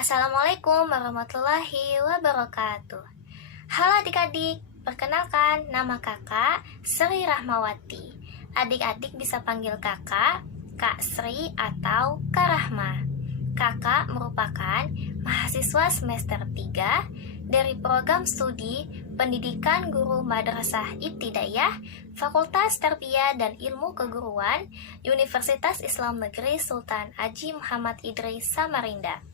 Assalamualaikum warahmatullahi wabarakatuh. Halo adik-adik, perkenalkan nama kakak Sri Rahmawati. Adik-adik bisa panggil kakak Kak Sri atau Kak Rahma. Kakak merupakan mahasiswa semester 3 dari program studi Pendidikan Guru Madrasah Ibtidaiyah Fakultas Tarbiyah dan Ilmu Keguruan Universitas Islam Negeri Sultan Haji Muhammad Idris Samarinda.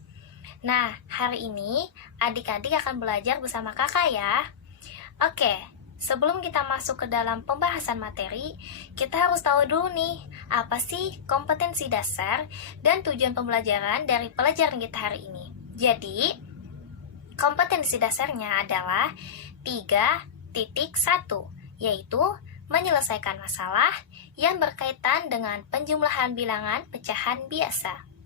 Nah, hari ini adik-adik akan belajar bersama kakak ya. Oke, sebelum kita masuk ke dalam pembahasan materi, kita harus tahu dulu nih, apa sih kompetensi dasar dan tujuan pembelajaran dari pelajaran kita hari ini. Jadi, kompetensi dasarnya adalah 3.1, yaitu menyelesaikan masalah yang berkaitan dengan penjumlahan bilangan pecahan biasa.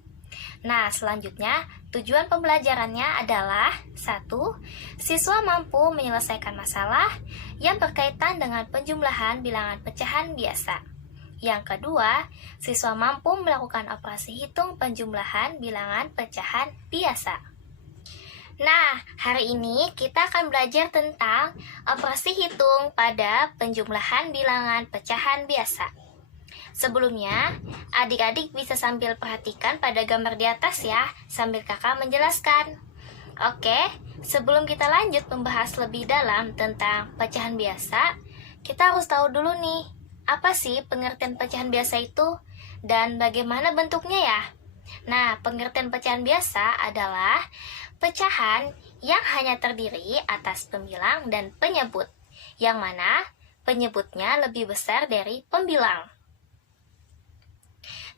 Nah, selanjutnya, tujuan pembelajarannya adalah 1. Siswa mampu menyelesaikan masalah yang berkaitan dengan penjumlahan bilangan pecahan biasa. Yang kedua, siswa mampu melakukan operasi hitung penjumlahan bilangan pecahan biasa. Nah, hari ini kita akan belajar tentang operasi hitung pada penjumlahan bilangan pecahan biasa. Sebelumnya, adik-adik bisa sambil perhatikan pada gambar di atas ya, sambil kakak menjelaskan. Oke, sebelum kita lanjut membahas lebih dalam tentang pecahan biasa, kita harus tahu dulu nih, apa sih pengertian pecahan biasa itu dan bagaimana bentuknya ya? Nah, pengertian pecahan biasa adalah pecahan yang hanya terdiri atas pembilang dan penyebut, yang mana penyebutnya lebih besar dari pembilang.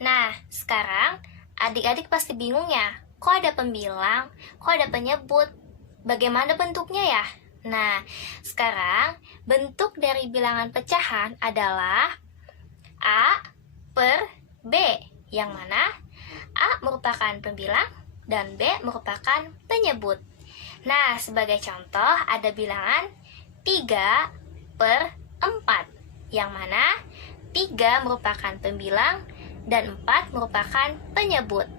Nah, sekarang adik-adik pasti bingung ya, kok ada pembilang, kok ada penyebut, bagaimana bentuknya ya? Nah, sekarang bentuk dari bilangan pecahan adalah A per B, yang mana A merupakan pembilang dan B merupakan penyebut. Nah, sebagai contoh ada bilangan 3 per 4, yang mana 3 merupakan pembilang dan 4 merupakan penyebut.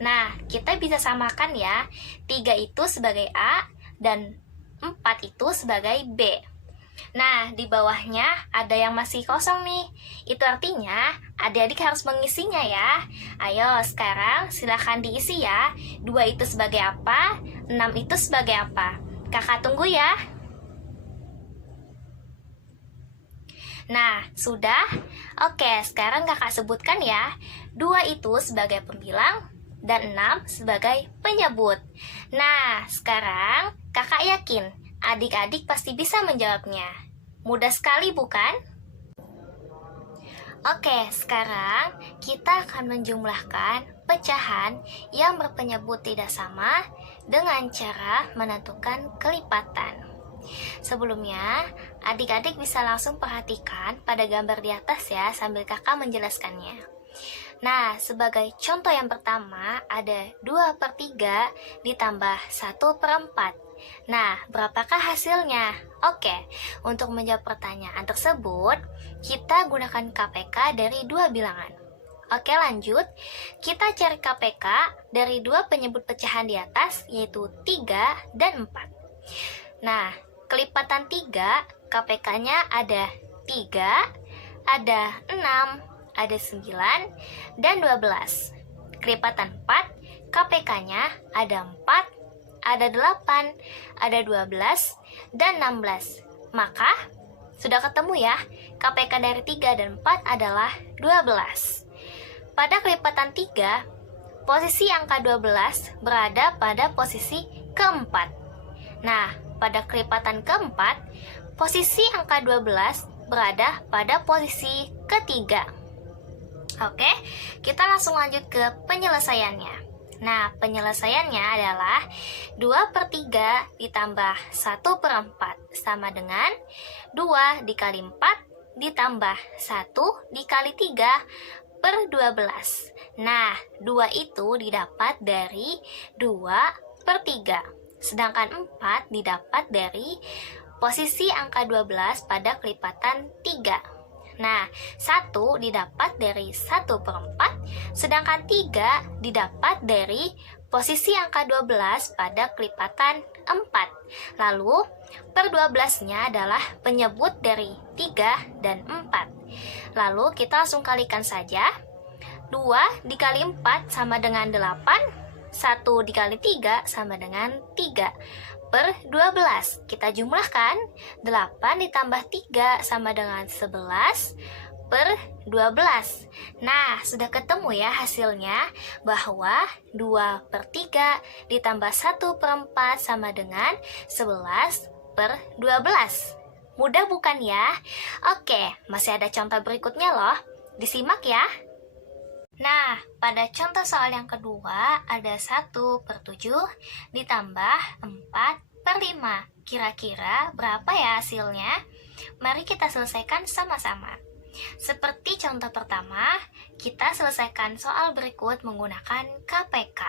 Nah, kita bisa samakan ya, 3 itu sebagai A dan 4 itu sebagai B. Nah, di bawahnya ada yang masih kosong nih. Itu artinya adik-adik harus mengisinya ya. Ayo, sekarang silahkan diisi ya. 2 itu sebagai apa? 6 itu sebagai apa? Kakak tunggu ya. Nah, sudah? Oke, sekarang kakak sebutkan ya. 2 itu sebagai pembilang dan 6 sebagai penyebut. Nah, sekarang kakak yakin adik-adik pasti bisa menjawabnya. Mudah sekali bukan? Oke, sekarang kita akan menjumlahkan pecahan yang berpenyebut tidak sama dengan cara menentukan kelipatan. Sebelumnya, adik-adik bisa langsung perhatikan pada gambar di atas ya, sambil kakak menjelaskannya. Nah, sebagai contoh yang pertama, ada 2 per 3 ditambah 1 per 4. Nah, berapakah hasilnya? Oke, untuk menjawab pertanyaan tersebut, kita gunakan KPK dari 2 bilangan. Oke, lanjut. Kita cari KPK dari 2 penyebut pecahan di atas, yaitu 3 dan 4. Nah, kelipatan 3, KPK-nya ada 3, ada 6, ada 9, dan 12. Kelipatan 4, KPK-nya ada 4, ada 8, ada 12, dan 16. Maka, sudah ketemu ya, KPK dari 3 dan 4 adalah 12. Pada kelipatan 3, posisi angka 12 berada pada posisi keempat. Nah, pada kelipatan keempat, posisi angka 12 berada pada posisi ketiga. Oke, kita langsung lanjut ke penyelesaiannya. Nah, penyelesaiannya adalah 2 per 3 ditambah 1 per 4 sama dengan 2 dikali 4 ditambah 1 dikali 3 per 12. Nah, 2 itu didapat dari 2 per 3. Sedangkan 4 didapat dari posisi angka 12 pada kelipatan 3. Nah, 1 didapat dari 1 per 4, sedangkan 3 didapat dari posisi angka 12 pada kelipatan 4. Lalu, per 12-nya adalah penyebut dari 3 dan 4. Lalu, kita langsung kalikan saja. 2 dikali 4 sama dengan 8. 1 dikali 3 sama dengan 3. Per 12, kita jumlahkan. 8 ditambah 3 sama dengan 11 per 12. Nah, sudah ketemu ya hasilnya, bahwa 2 per 3 ditambah 1 per 4 sama dengan 11 per 12. Mudah bukan ya? Oke, masih ada contoh berikutnya loh. Disimak ya. Nah, pada contoh soal yang kedua ada 1 per 7 ditambah 4 per 5. Kira-kira berapa ya hasilnya? Mari kita selesaikan sama-sama. Seperti contoh pertama, kita selesaikan soal berikut menggunakan KPK.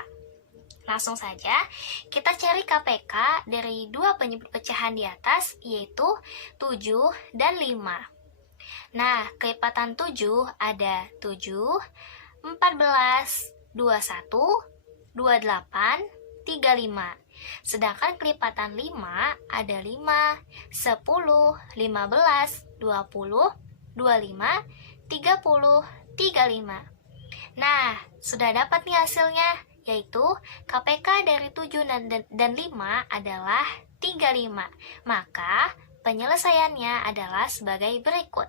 Langsung saja, kita cari KPK dari dua penyebut pecahan di atas, yaitu 7 dan 5. Nah, kelipatan 7 ada 7, 14, 21, 28, 35. Sedangkan kelipatan 5 ada 5, 10, 15, 20, 25, 30, 35. Nah, sudah dapat nih hasilnya, yaitu KPK dari 7 dan 5 adalah 35. Maka, penyelesaiannya adalah sebagai berikut.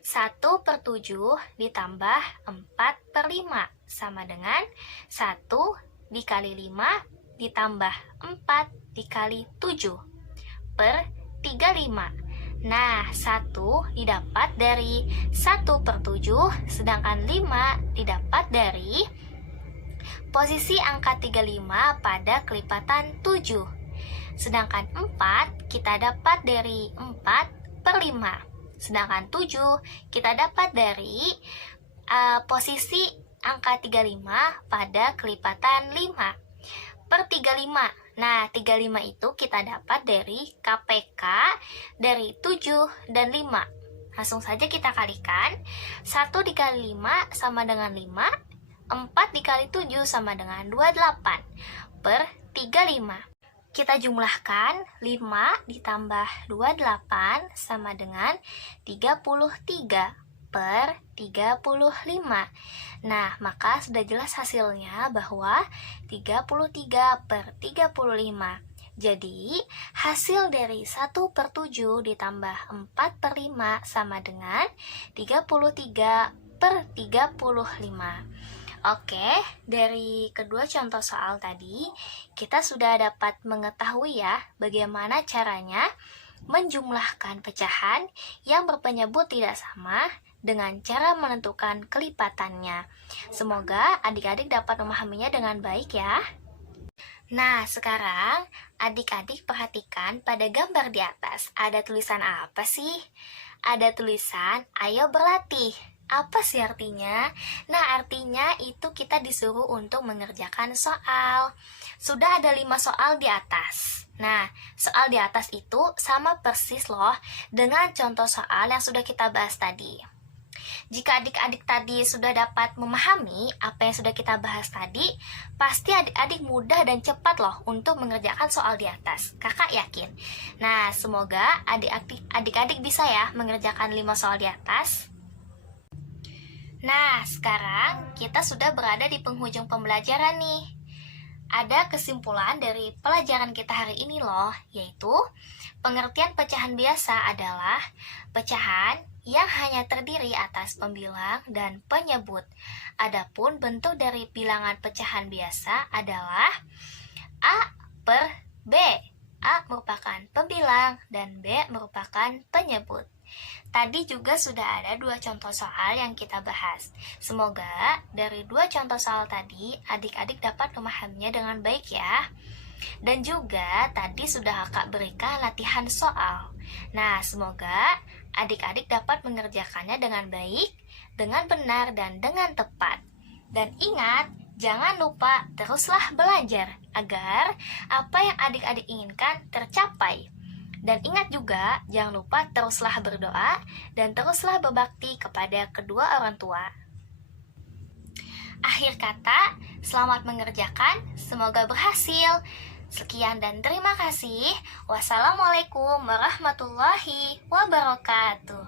1 per 7 ditambah 4 per 5 sama dengan 1 dikali 5 ditambah 4 dikali 7 per 35. Nah, 1 didapat dari 1 per 7, sedangkan 5 didapat dari posisi angka 35 pada kelipatan 7. Sedangkan 4 kita dapat dari 4 per 5. Sedangkan 7 kita dapat dari posisi angka 35 pada kelipatan 5 per 35. Nah, 35 itu kita dapat dari KPK dari 7 dan 5. Langsung saja kita kalikan. 1 dikali 5 sama dengan 5. 4 dikali 7 sama dengan 28 per 35. Kita jumlahkan. 5 ditambah 28 sama dengan 33 per 35. Nah, maka sudah jelas hasilnya bahwa 33 per 35. Jadi, hasil dari 1 per 7 ditambah 4 per 5 sama dengan 33 per 35. Oke, dari kedua contoh soal tadi, kita sudah dapat mengetahui ya bagaimana caranya menjumlahkan pecahan yang berpenyebut tidak sama dengan cara menentukan kelipatannya. Semoga adik-adik dapat memahaminya dengan baik ya. Nah, sekarang adik-adik perhatikan pada gambar di atas. Ada tulisan apa sih? Ada tulisan, ayo berlatih. Apa sih artinya? Nah, artinya itu kita disuruh untuk mengerjakan soal. Sudah ada 5 soal di atas. Nah, soal di atas itu sama persis loh dengan contoh soal yang sudah kita bahas tadi. Jika adik-adik tadi sudah dapat memahami apa yang sudah kita bahas tadi, pasti adik-adik mudah dan cepat loh untuk mengerjakan soal di atas. Kakak yakin. Nah, semoga adik-adik bisa ya mengerjakan 5 soal di atas. Nah, sekarang kita sudah berada di penghujung pembelajaran nih. Ada kesimpulan dari pelajaran kita hari ini loh, yaitu pengertian pecahan biasa adalah pecahan yang hanya terdiri atas pembilang dan penyebut. Adapun bentuk dari bilangan pecahan biasa adalah A per B. A merupakan pembilang dan B merupakan penyebut. Tadi juga sudah ada 2 contoh soal yang kita bahas. Semoga dari 2 contoh soal tadi adik-adik dapat memahaminya dengan baik ya. Dan juga tadi sudah kakak berikan latihan soal. Nah, semoga adik-adik dapat mengerjakannya dengan baik, dengan benar, dan dengan tepat. Dan ingat, jangan lupa teruslah belajar agar apa yang adik-adik inginkan tercapai. Dan ingat juga, jangan lupa teruslah berdoa dan teruslah berbakti kepada kedua orang tua. Akhir kata, selamat mengerjakan, semoga berhasil. Sekian dan terima kasih. Wassalamualaikum warahmatullahi wabarakatuh.